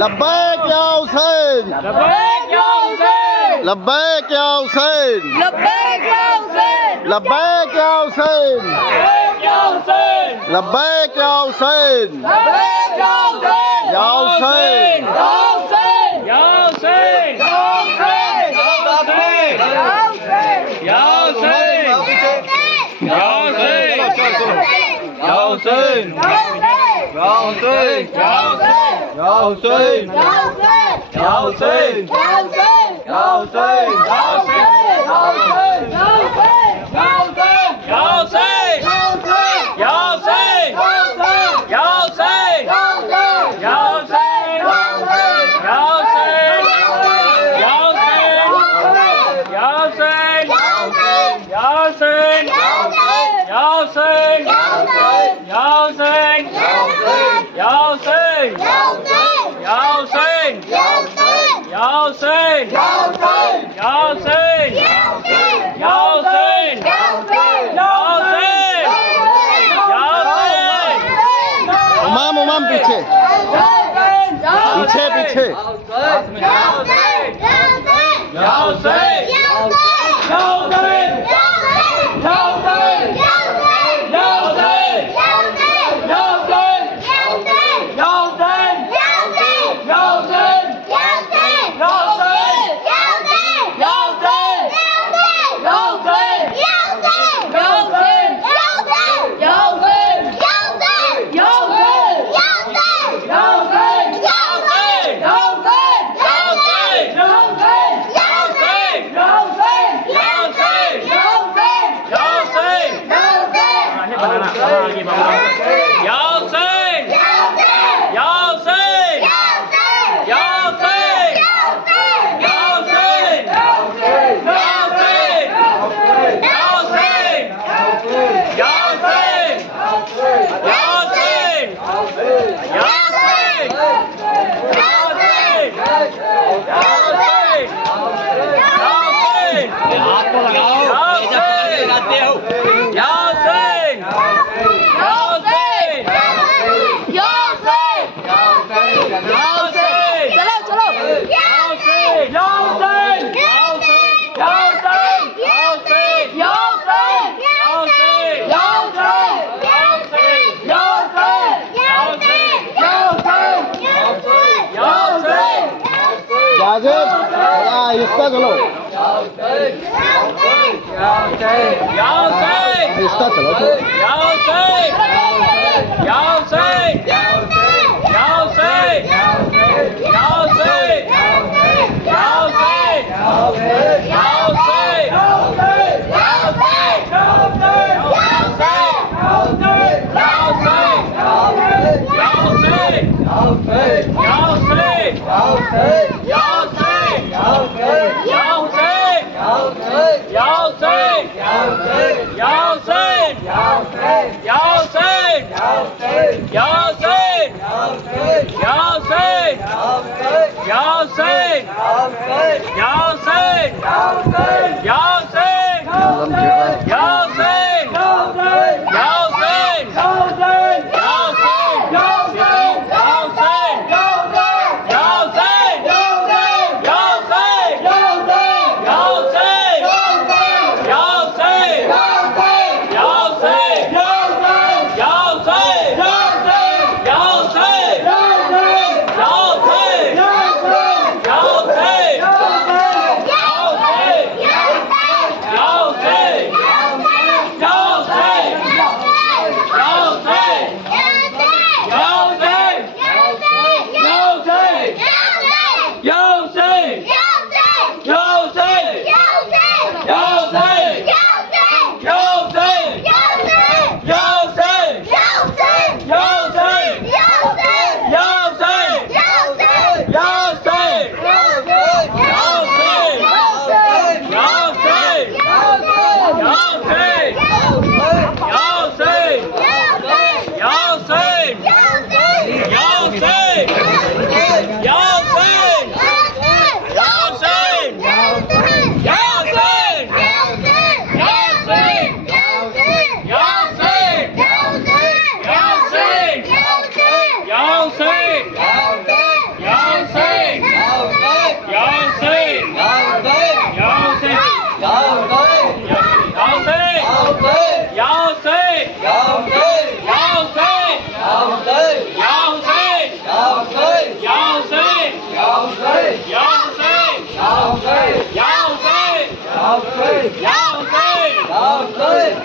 لبيك يا حسين لبيك يا حسين لبيك يا حسين لبيك يا حسين لبيك يا حسين لبيك يا حسين لبيك يا حسين لبيك يا حسين يا حسين يا حسين يا حسين يا حسين يا حسين يا حسين يا حسين يا حسين يا حسين उमाम उमाम पीछे पीछे पीछे जाजिब थोड़ा आहिस्ता चलो आहिस्ता चलो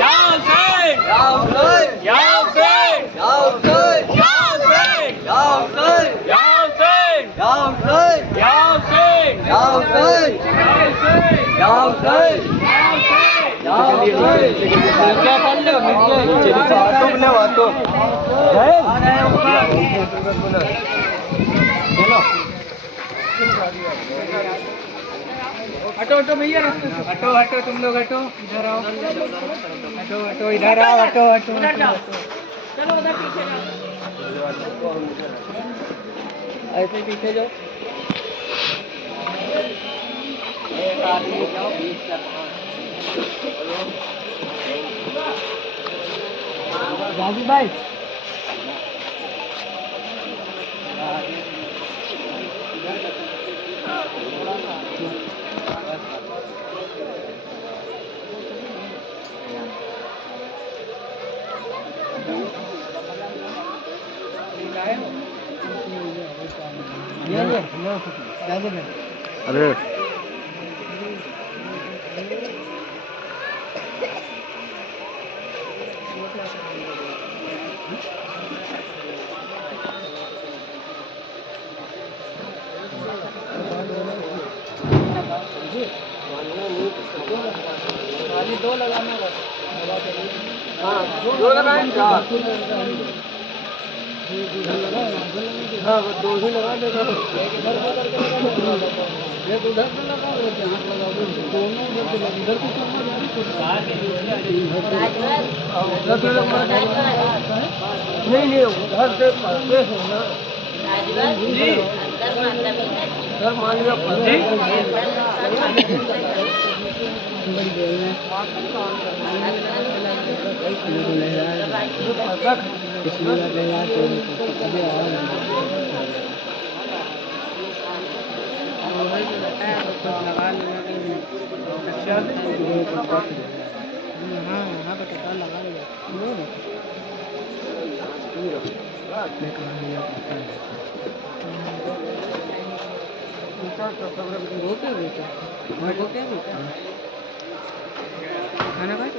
या हुसैन या हुसैन या हुसैन या हुसैन या हुसैन या हुसैन या हुसैन या हुसैन या हुसैन या हुसैन या हुसैन या हुसैन क्या कर लो नीचे तुम ले तो चलो हटो हटो भैया हटो हटो तुम लोग हटो इधर आओ हटो हटो इधर आओ हटो हटो चलो उधर पीछे जाओ ऐसे पीछे जाओ एक आदमी जाओ बीच का राजू भाई अरे दो लगाना हाँ दो लगाएं चार हाँ दो ही लगा देगा एक उधर से लगा एक यहाँ लगा दो दोनों उधर से लगा इधर को करना उधर से लगना नहीं नहीं उधर से पैसे हो ना जी सर मान लिया खाना खाए